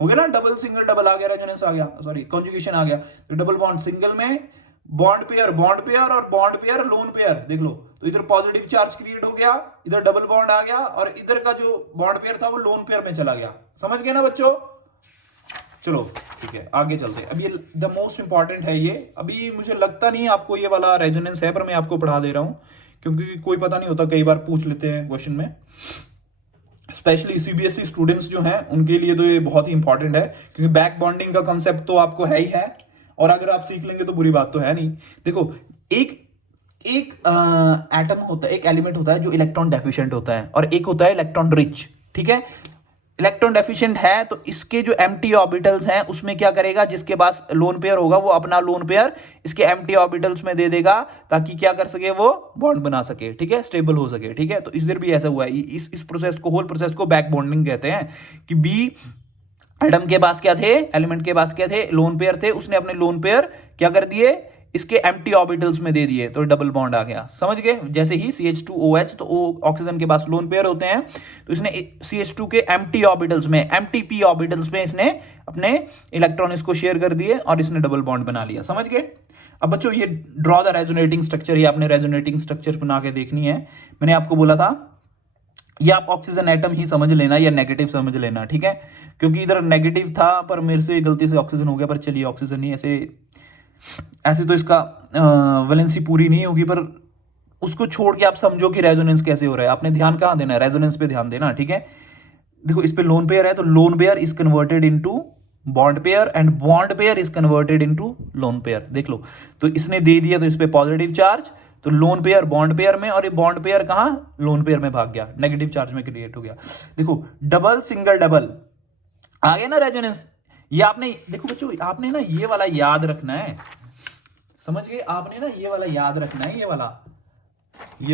हो गया ना, डबल सिंगल डबल आ गया, रेजोनेंस आ गया, सॉरी कॉन्जुगेशन आ गया। तो डबल बॉन्ड सिंगल में बॉन्ड पेयर और बॉन्ड पेयर लोन पेयर, देख लो, तो इधर पॉजिटिव चार्ज क्रिएट हो गया, इधर डबल बॉन्ड आ गया और इधर का जो बॉन्ड पेयर था वो लोन पेयर में चला गया। समझ गए ना बच्चों। चलो ठीक है, आगे चलते हैं। अब ये द मोस्ट इंपॉर्टेंट है ये। अभी मुझे लगता नहीं आपको ये वाला रेजोनेंस है, पर मैं आपको पढ़ा दे रहा हूं, क्योंकि कोई पता नहीं होता, कई बार पूछ लेते हैं क्वेश्चन में, स्पेशली CBSE स्टूडेंट्स जो हैं उनके लिए तो ये बहुत ही इंपॉर्टेंट है, क्योंकि बैक बॉन्डिंग का कंसेप्ट तो आपको है ही है, और अगर आप सीख लेंगे तो बुरी बात तो है नहीं। देखो, एक एक एटम होता है, एक एलिमेंट होता है जो इलेक्ट्रॉन डेफिशिएंट होता है, और एक होता है इलेक्ट्रॉन रिच। ठीक है, इलेक्ट्रॉन डेफिशिएंट है तो इसके जो एम्प्टी ऑर्बिटल्स हैं उसमें क्या करेगा, जिसके पास लोन पेयर होगा वो अपना लोन पेयर इसके एम्प्टी ऑर्बिटल्स में दे देगा, ताकि क्या कर सके, वो बॉन्ड बना सके। ठीक है, स्टेबल हो सके। ठीक है, तो इधर भी ऐसा हुआ है। इस प्रोसेस को, होल प्रोसेस को बैक बॉन्डिंग कहते हैं। कि बी एटम के पास क्या थे, एलिमेंट के पास क्या थे, लोन पेयर थे, उसने अपने लोन पेयर क्या कर दिए, इसके एम्प्टी ऑर्बिटल्स में दे दिए, तो डबल बॉन्ड आ गया। समझ गए? जैसे ही CH2OH, तो ऑक्सीजन के पास लोन पेयर होते हैं, तो इसने CH2 के एम्प्टी ऑर्बिटल्स में, MTP ऑर्बिटल्स में इसने अपने इलेक्ट्रॉन इसको शेयर कर दिए और इसने डबल बॉन्ड बना लिया। समझ गए? अब बच्चों ये ड्रॉ द रेजोनेटिंग स्ट्रक्चर, ये आपने रेजोनेटिंग स्ट्रक्चर बना के देखनी है। मैंने आपको बोला था ये आप ऑक्सीजन एटम ही समझ लेना या नेगेटिव समझ लेना। ठीक है, क्योंकि इधर नेगेटिव था पर मेरे से गलती से ऑक्सीजन हो गया, पर चलिए ऑक्सीजन ही, ऐसे तो इसका वैलेंसी पूरी नहीं होगी, पर उसको छोड़ के आप समझो कि रेजोनेंस कैसे हो रहा है। आपने ध्यान कहां देना है, रेजोनेंस पे ध्यान देना। ठीक है, देखो इस पे लोन पेयर है, तो loan pair is converted into bond pair and bond pair is converted into lone pair. देख लो, तो इसने दे दिया तो इस पे पॉजिटिव चार्ज, तो लोन पेयर बॉन्ड पेयर में, और ये बॉन्ड पेयर कहां, लोन पेयर में भाग गया, नेगेटिव चार्ज में क्रिएट हो गया। देखो डबल सिंगल डबल आ गया ना रेजोनेंस। ये आपने देखो बच्चों, आपने ना ये वाला याद रखना है। समझ गए? आपने ना ये वाला याद रखना है, ये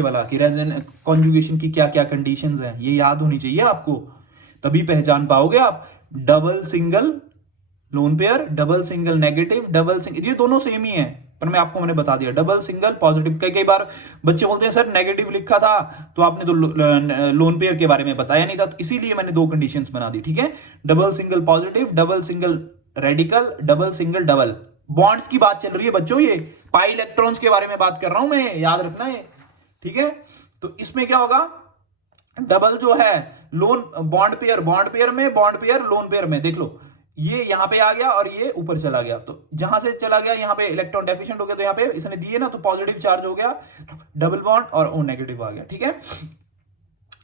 वाला कि रेजोनेंस कॉन्जुगेशन की क्या क्या कंडीशंस हैं, ये याद होनी चाहिए आपको, तभी पहचान पाओगे आप। Double single lone pair, double single negative, double single, ये दोनों सेम ही है, पर मैंने बता दिया डबल सिंगल पॉजिटिव। कई बार बच्चे बोलते हैं सर नेगेटिव लिखा था तो आपने तो लोन पेयर के बारे में बताया नहीं था, तो इसीलिए मैंने दो कंडीशंस बना दी। ठीक है, double single positive, double single radical, double single double. Bonds की बात चल रही है बच्चों, ये पाई इलेक्ट्रॉन्स के बारे में बात कर रहा हूं मैं, याद रखना है। ठीक है, तो इसमें क्या होगा, डबल जो है लोन बॉन्ड पेयर में, बॉन्ड पेयर लोन पेयर में। देख लो ये यहां पे आ गया और ये ऊपर चला गया, तो जहां से चला गया यहां पे इलेक्ट्रॉन डेफिशिएंट हो गया, तो यहां पे इसने दिए ना, तो पॉजिटिव चार्ज हो गया, डबल बॉन्ड, और ओ नेगेटिव आ गया। ठीक है,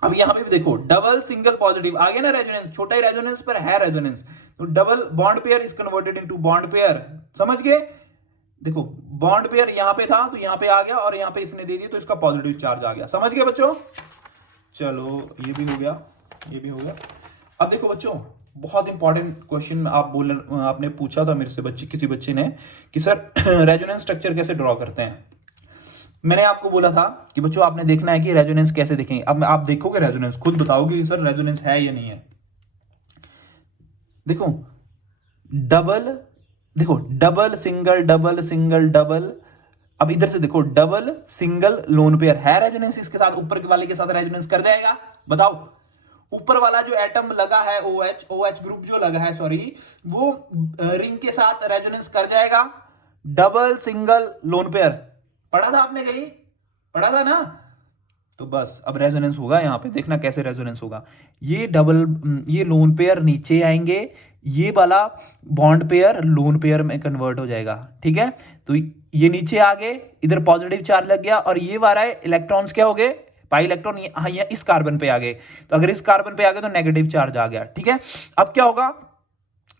अब यहां पे भी देखो डबल सिंगल पॉजिटिव आ गया ना, रेजोनेंस, छोटा ही रेजोनेंस पर है रेजोनेंस, तो double bond pair is converted into bond pair. समझ गए? देखो बॉन्ड पेयर यहां पे था तो यहां पे आ गया, और यहां पे इसने दे दिया तो इसका पॉजिटिव चार्ज आ गया। समझ गए बच्चों? चलो ये भी हो गया, ये भी हो गया। अब देखो बच्चों, बहुत इंपॉर्टेंट क्वेश्चन आपने पूछा था मेरे से, किसी बच्चे ने, कि सर रेजोनेंस स्ट्रक्चर कैसे ड्रॉ करते हैं। मैंने आपको बोला था कि बच्चों आपने देखना है कि रेजोनेंस कैसे देखेंगे। अब आप देखोगे रेजोनेंस, खुद बताओगे कि सर रेजोनेंस है या नहीं है। देखो double single double single double. अब इधर से देखो डबल सिंगल लोन पेयर है, रेजोनेंस इसके साथ, ऊपर वाले के साथ रेजोनेंस कर जाएगा। बताओ, ऊपर वाला जो एटम लगा है OH ग्रुप जो लगा है, सॉरी, वो रिंग के साथ रेजोनेंस कर जाएगा। डबल सिंगल लोन पेयर पढ़ा था आपने कहीं, पढ़ा था ना? तो बस अब रेजोनेंस होगा, यहां पे देखना कैसे रेजोनेंस होगा। ये लोन पेयर नीचे आएंगे, ये वाला बॉन्ड पेयर लोन पेयर में कन्वर्ट हो जाएगा। ठीक है, तो ये नीचे आ गए, इधर पॉजिटिव चार्ज लग गया, और ये वाला इलेक्ट्रॉन्स क्या हो गए, पाई इलेक्ट्रॉन ये इस कार्बन पे आ गए, तो अगर इस कार्बन पे आ गए तो नेगेटिव चार्ज आ गया। ठीक है, अब क्या होगा,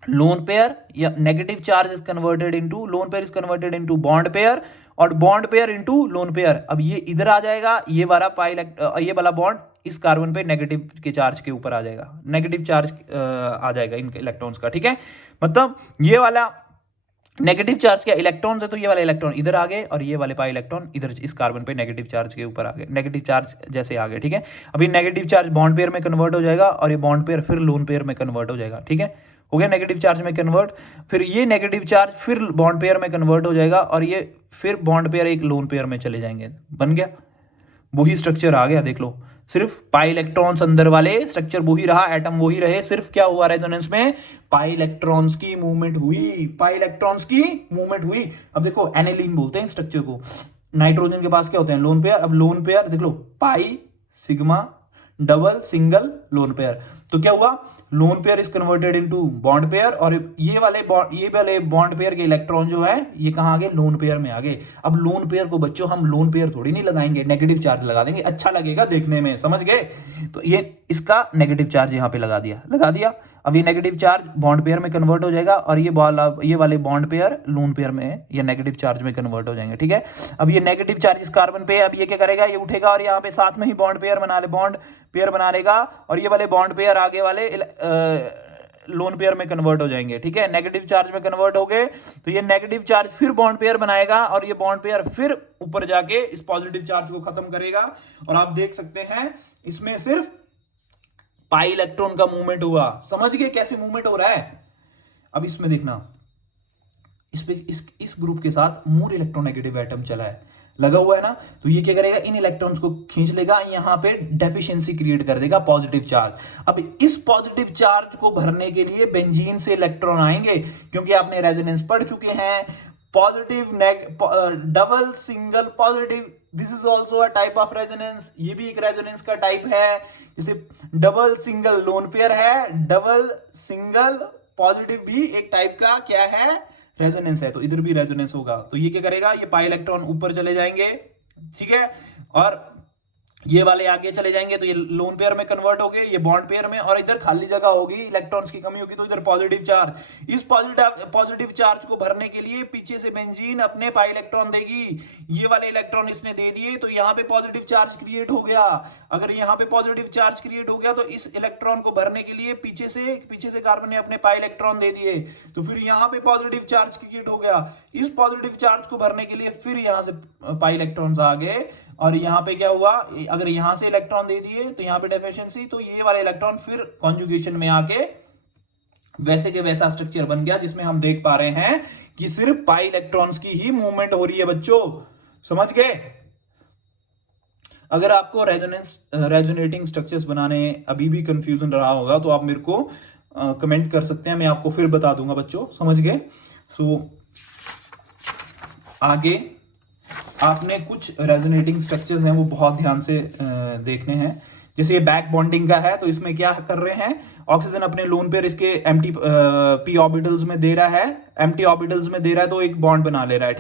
लोन पेयर या negative charge is converted into, lone pair is converted into bond pair, और bond pair into lone pair. अब ये इधर आ जाएगा, ये वाला ये वाला बॉन्ड इस कार्बन पे नेगेटिव के चार्ज के ऊपर आ जाएगा, नेगेटिव चार्ज आ जाएगा इन इलेक्ट्रॉन्स का। ठीक है, मतलब ये वाला नेगेटिव चार्ज क्या इलेक्ट्रॉन है, तो ये वाले इलेक्ट्रॉन इधर आ गए, और ये वाले पाई इलेक्ट्रॉन इधर इस कार्बन पे नेगेटिव चार्ज के ऊपर आ गए, नेगेटिव चार्ज जैसे आ गए। ठीक है, अभी नेगेटिव चार्ज बॉन्ड पेयर में कन्वर्ट हो जाएगा, और ये बॉन्ड पेयर फिर लोन पेयर में कन्वर्ट हो जाएगा। ठीक है, हो गया नेगेटिव चार्ज में कन्वर्ट, फिर ये नेगेटिव चार्ज फिर बॉन्ड पेयर में कन्वर्ट हो जाएगा, और ये फिर बॉन्ड पेयर एक लोन पेयर में चले जाएंगे। बन गया, वही स्ट्रक्चर आ गया। देख लो, सिर्फ पाई इलेक्ट्रॉन्स अंदर वाले स्ट्रक्चर वही रहा, एटम वही रहे, सिर्फ क्या हुआ रेजोनेंस में, पाई इलेक्ट्रॉन्स की मूवमेंट हुई, पाई इलेक्ट्रॉन्स की मूवमेंट हुई। अब देखो एनिलीन बोलते हैं स्ट्रक्चर को, नाइट्रोजन के पास क्या होते हैं, लोन पेयर। अब लोन पेयर देख लो, pi sigma double single lone pair, तो क्या हुआ, lone pair is converted into bond pair, और ये वाले बॉन्ड पेयर के इलेक्ट्रॉन जो है ये कहां आ गए, लोन पेयर में आ गए। अब लोन पेयर को बच्चों हम लोन पेयर थोड़ी नहीं लगाएंगे, नेगेटिव चार्ज लगा देंगे, अच्छा लगेगा देखने में, समझ गए। तो ये इसका नेगेटिव चार्ज यहां पे लगा दिया। अब ये नेगेटिव चार्ज बॉन्ड पेयर में कन्वर्ट हो जाएगा, और ये वाले बॉन्ड पेयर लोन पेयर में ये नेगेटिव चार्ज में कन्वर्ट हो जाएंगे, ठीक है। अब ये नेगेटिव चार्ज इस कार्बन पे, अब ये क्या करेगा, ये उठेगा और यहाँ पे साथ में ही बॉन्ड पेयर बना लेगा, और ये वाले बॉन्ड पेयर आगे वाले लोन पेयर में कन्वर्ट हो जाएंगे, ठीक है। नेगेटिव चार्ज में कन्वर्ट हो गए, तो ये नेगेटिव चार्ज फिर बॉन्ड पेयर बनाएगा, और ये बॉन्ड पेयर फिर ऊपर जाके इस पॉजिटिव चार्ज को खत्म करेगा, और आप देख सकते हैं इसमें सिर्फ पाई इलेक्ट्रॉन का मूवमेंट हुआ। समझ गए कैसे मूवमेंट हो रहा है। अब इसमें देखना, इस ग्रुप के साथ मोर इलेक्ट्रोनेगेटिव एटम चला है, लगा हुआ है ना, तो ये क्या करेगा, इन इलेक्ट्रॉन्स को खींच लेगा, यहां पे डेफिशिएंसी क्रिएट कर देगा, पॉजिटिव चार्ज। अब इस पॉजिटिव चार्ज को भरने के लिए बेंजीन से इलेक्ट्रॉन आएंगे, क्योंकि आपने रेजोनेंस पढ़ चुके हैं, positive double single positive, this is also a type of resonance, ये भी एक रेजोनेंस का टाइप है। जैसे डबल सिंगल लोन पेयर है, डबल सिंगल पॉजिटिव भी एक टाइप का क्या है, रेजोनेंस है, तो इधर भी रेजोनेंस होगा। तो ये क्या करेगा, ये पाई इलेक्ट्रॉन ऊपर चले जाएंगे, ठीक है, और ये वाले आगे चले जाएंगे, तो ये लोन पेयर में कन्वर्ट हो गए, ये बॉन्ड पेयर में, और इधर खाली जगह होगी, इलेक्ट्रॉन्स की कमी होगी, तो इधर पॉजिटिव चार्ज। इस पॉजिटिव चार्ज को भरने के लिए पीछे से बेंजीन अपने पाई इलेक्ट्रॉन देगी, ये वाले इलेक्ट्रॉन इसने दे दिए, तो यहाँ पे पॉजिटिव चार्ज क्रिएट हो गया। अगर यहाँ पे पॉजिटिव चार्ज क्रिएट हो गया, तो इस इलेक्ट्रॉन को भरने के लिए पीछे से कार्बन ने अपने पाई इलेक्ट्रॉन दे दिए, तो फिर यहाँ पे पॉजिटिव चार्ज क्रिएट हो गया। इस पॉजिटिव चार्ज को भरने के लिए फिर यहाँ से पाई इलेक्ट्रॉन्स आ गए, और यहाँ पे क्या हुआ, अगर यहां से इलेक्ट्रॉन दे दिए तो यहाँ पे डेफिशिएंसी, तो ये वाला इलेक्ट्रॉन फिर कॉन्जुगेशन में आके वैसे के वैसा स्ट्रक्चर बन गया, जिसमें हम देख पा रहे हैं कि सिर्फ पाई इलेक्ट्रॉन्स की ही मूवमेंट हो रही है बच्चों, समझ गए। अगर आपको रेजोनेटिंग स्ट्रक्चर्स बनाने अभी भी कंफ्यूजन रहा होगा, तो आप मेरे को कमेंट कर सकते हैं, मैं आपको फिर बता दूंगा बच्चों, समझ गए। सो आगे आपने कुछ रेजोनेटिंग स्ट्रक्चर्स हैं वो बहुत ध्यान से देखने हैं। जैसे ये बैक बॉन्डिंग का है, तो इसमें क्या कर रहे हैं, ऑक्सीजन अपने लोन पेयर इसके एम्प्टी पी ऑर्बिटल्स में दे रहा है, एम्प्टी ऑर्बिटल्स में दे रहा है, तो एक बॉन्ड बना ले रहा है,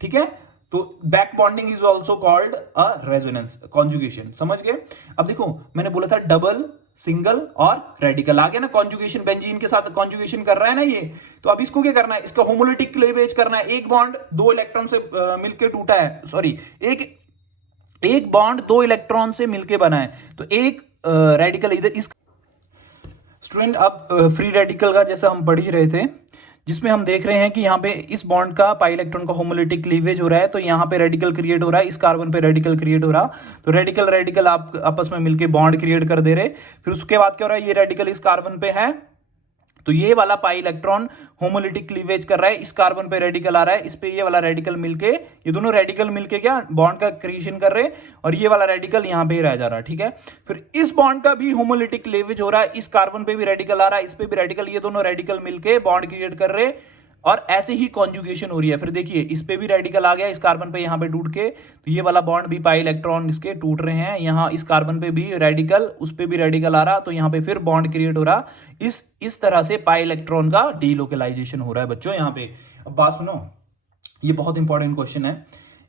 ठीक है। तो back bonding is also called a resonance conjugation, समझ गए। अब देखो मैंने बोला था डबल सिंगल और रेडिकल, आ गया ना, कॉन्जुगेशन, बेंजीन के साथ कॉन्जुगेशन कर रहा है ना ये, तो अब इसको क्या करना है, इसका होमोलिटिक क्लीवेज करना है। एक बॉन्ड दो इलेक्ट्रॉन से मिलकर टूटा है, सॉरी, एक बॉन्ड दो इलेक्ट्रॉन से मिलकर बना है, तो एक रेडिकल इधर इस स्टूडेंट। अब फ्री रेडिकल का जैसा हम पढ़ ही रहे थे, जिसमें हम देख रहे हैं कि यहाँ पे इस बॉन्ड का पाई इलेक्ट्रॉन का होमोलिटिक क्लीवेज हो रहा है, तो यहाँ पे रेडिकल क्रिएट हो रहा है, इस कार्बन पे रेडिकल क्रिएट हो रहा, तो रेडिकल आप आपस में मिलके बॉन्ड क्रिएट कर दे रहे। फिर उसके बाद क्या हो रहा है, ये रेडिकल इस कार्बन पे है, तो ये वाला पाई इलेक्ट्रॉन होमोलिटिक क्लीवेज कर रहा है, इस कार्बन पे रेडिकल आ रहा है, इस पे ये वाला रेडिकल मिलके, ये दोनों रेडिकल मिलके क्या बॉन्ड का क्रिएशन कर रहे हैं, और ये वाला रेडिकल यहां पे रह जा रहा है, ठीक है। फिर इस बॉन्ड का भी होमोलिटिक क्लीवेज हो रहा है, इस कार्बन पे भी रेडिकल आ रहा है, इस पे भी रेडिकल, ये दोनों रेडिकल मिलके बॉन्ड क्रिएट कर रहे हैं, और ऐसे ही कॉन्जुगेशन हो रही है। फिर देखिए इस पे भी रेडिकल आ गया, इस कार्बन पे यहाँ पे टूट के, तो ये वाला बॉन्ड भी पाई इलेक्ट्रॉन इसके टूट रहे हैं, यहाँ इस कार्बन पे भी रेडिकल, उस पे भी रेडिकल आ रहा, तो यहाँ पे फिर बॉन्ड क्रिएट हो रहा। इस तरह से पाई इलेक्ट्रॉन का डीलोकलाइजेशन हो रहा है बच्चों यहाँ पे। अब बात सुनो, ये बहुत इंपॉर्टेंट क्वेश्चन है,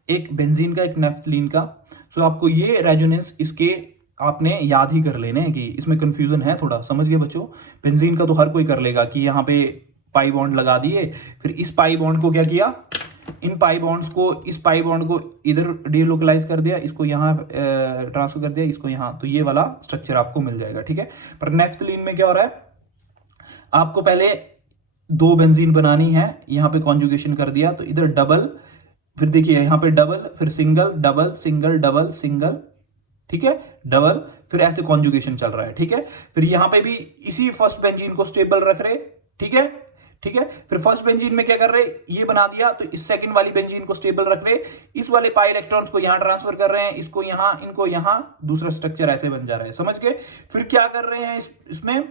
एक बेंजीन का एक नेफ्थलीन का, सो आपको ये रेजोनेंस इसके आपने याद ही कर लेने हैं, कि इसमें कंफ्यूजन है थोड़ा, समझ गए बच्चों। बेंजीन का तो हर कोई कर लेगा कि यहाँ पे पाई बॉन्ड लगा दिए, फिर इस पाई बॉन्ड को क्या किया, इन पाई बॉन्ड्स को, इस पाई बॉन्ड को इधर डीलोकलाइज कर दिया, इसको यहाँ ट्रांसफर कर दिया, इसको यहाँ, तो ये वाला स्ट्रक्चर आपको मिल जाएगा, ठीक है। पर नेफ्थलीन में क्या हो रहा है, आपको पहले दो बेंजीन बनानी है, यहाँ पे कॉन्जुगेशन कर दिया, तो इधर डबल, फिर देखिए यहाँ पे डबल, फिर single double single double single, ठीक है, डबल, फिर ऐसे कॉन्जुगेशन चल रहा है, ठीक है। फिर यहाँ पे भी इसी फर्स्ट बेंजीन को स्टेबल रख रहे, ठीक है। फिर फर्स्ट बेंजीन में क्या कर रहे, ये बना दिया, तो इस सेकंड वाली बेंजीन को स्टेबल रख रहे, इस वाले पाई इलेक्ट्रॉन्स को यहां ट्रांसफर कर रहे हैं, इसको यहां, इनको यहां, दूसरा स्ट्रक्चर ऐसे बन जा रहा है, समझ गए। फिर क्या कर रहे हैं इसमें,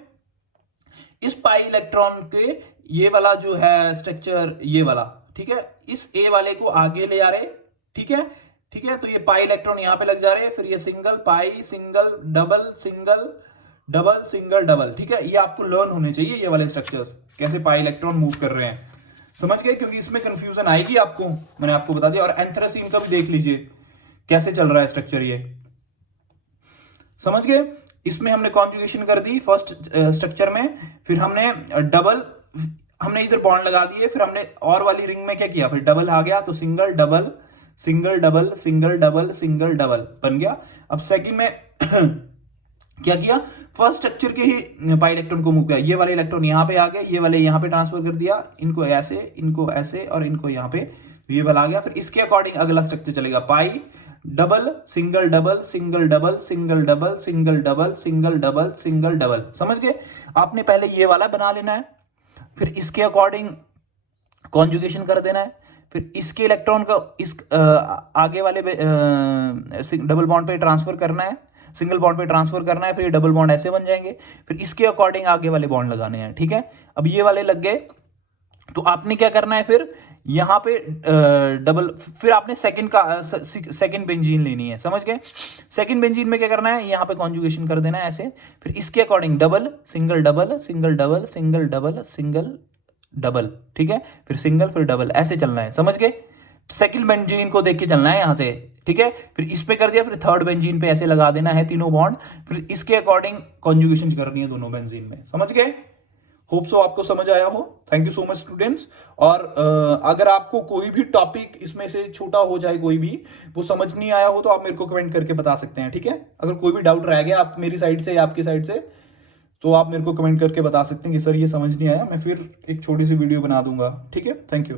इस पाई इलेक्ट्रॉन के ये वाला जो है स्ट्रक्चर, ये वाला, ठीक है, इस ए वाले को आगे ले आ रहे, ठीक है, तो ये पाई इलेक्ट्रॉन यहां पे लग जा रहे हैं, फिर ये single pi single double single, double single double, ठीक है। ये आपको लर्न होने चाहिए ये वाले स्ट्रक्चर्स, कैसे पाई इलेक्ट्रॉन मूव कर रहे हैं, समझ गए, क्योंकि इसमें कंफ्यूजन आएगी आपको, मैंने आपको बता दिया। और एंथ्रासीन का भी देख लीजिए कैसे चल रहा है स्ट्रक्चर, ये समझ गए। इसमें हमने कॉन्जुगेशन कर दी फर्स्ट स्ट्रक्चर में, फिर हमने डबल, हमने इधर बॉन्ड लगा दिए, फिर हमने और वाली रिंग में क्या किया, फिर डबल आ गया तो single double single double single double single double बन गया। अब सेकंड में क्या किया, फर्स्ट स्ट्रक्चर के ही पाई इलेक्ट्रॉन को मूव किया, ये वाले इलेक्ट्रॉन यहां पे आ गए, ये वाले यहां पे ट्रांसफर कर दिया, इनको ऐसे और इनको यहां पे, तो ये वाला आ गया। फिर इसके अकॉर्डिंग अगला स्ट्रक्चर चलेगा, pi double single double single double single double single double single double single double, समझ गए। आपने पहले ये वाला बना लेना है, फिर इसके अकॉर्डिंग कॉन्जुगेशन कर देना है, फिर इसके इलेक्ट्रॉन को इस आगे वाले डबल बॉन्ड पे ट्रांसफर करना है, सिंगल बॉन्ड पे ट्रांसफर करना है, फिर डबल बॉन्ड ऐसे बन जाएंगे, फिर इसके अकॉर्डिंग आगे वाले बॉन्ड लगाने हैं, ठीक है। अब ये वाले लग गए, तो आपने क्या करना है, फिर यहां पे डबल, फिर आपने सेकंड बेंजीन लेनी है, समझ गए। सेकंड बेंजीन में क्या करना है, यहां पे कॉन्जुगेशन कर देना है ऐसे, फिर इसके according double single double single double single double single double, ठीक है, फिर सिंगल फिर डबल, ऐसे चलना है, समझ गए। सेकंड बेंजीन को देख के चलना है यहां से, ठीक है। फिर इस पे कर दिया, फिर थर्ड बेंजीन पे ऐसे लगा देना है तीनों बॉन्ड, फिर इसके अकॉर्डिंग कॉन्जुगेशन करनी है दोनों बेंजीन में, समझ गए। होप सो आपको समझ आया हो। Thank you so much students. और अगर आपको कोई भी टॉपिक इसमें से छोटा हो जाए, कोई भी वो समझ नहीं आया हो, तो आप मेरे को कमेंट करके बता सकते हैं, ठीक है। अगर कोई भी डाउट रह गया आप मेरी साइड से या आपकी साइड से, तो आप मेरे को कमेंट करके बता सकते हैं कि सर ये समझ नहीं आया, मैं फिर एक छोटी सी वीडियो बना दूंगा, ठीक है। Thank you.